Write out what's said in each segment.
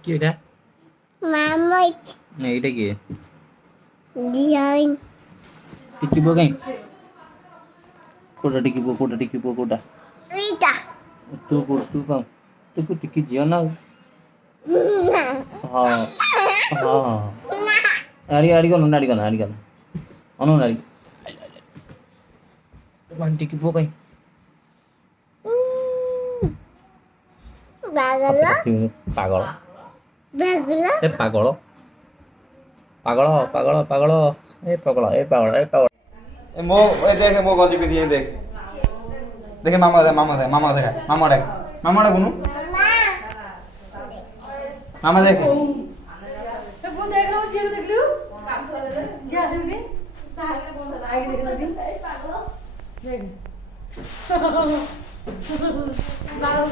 टिकी एटा मामच नहीं एटा की डिजाइन टिकी बो कहीं कोटा इटा तू कौन तू टिकी जियो ना हाँ हाँ अड़ी कौन अनु नारी वन टिकी बो कहीं पागल पागल पागल ए पागल ए मो ए देख मो गंजी पिंदी देख देख मामा दे मामा डे गुनु मामा देख तो वो देख लो जी देख लो जी आ सुन के तारे बोल आगे देख लो देख बाबू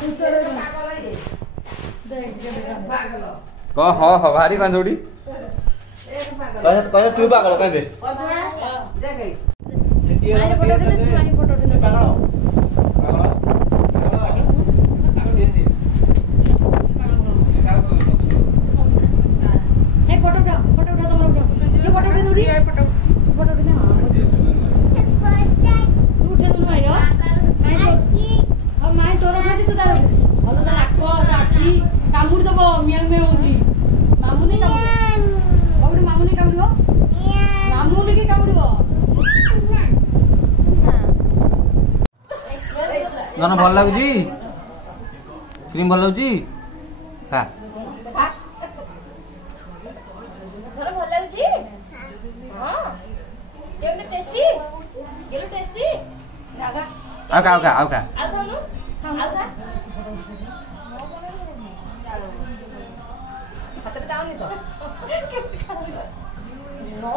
उतर देख क ह भारी गंजोड़ी कह तू पागल कह दे आगे फोटो दे तू आगे फोटो दे ए फोटो उठा तुम उठा जो फोटो उठा दूरी फोटो उठा हां तू उठे दोनों आयो नहीं तो अब मैं तोरा खाती तो तार भलो ता नाको ता आखी कामुड़ दबो मियां में होची मामू नहीं कामुड़ बाबू मामू नहीं कामुड़ो मामू नहीं के कामुड़ो ना भल लगुची क्रीम भल लगुची खा घर भल लागुची हां केमते टेस्टी गेलो टेस्टी आउ का आ खानु आ खा हातरे जाउनी तो नो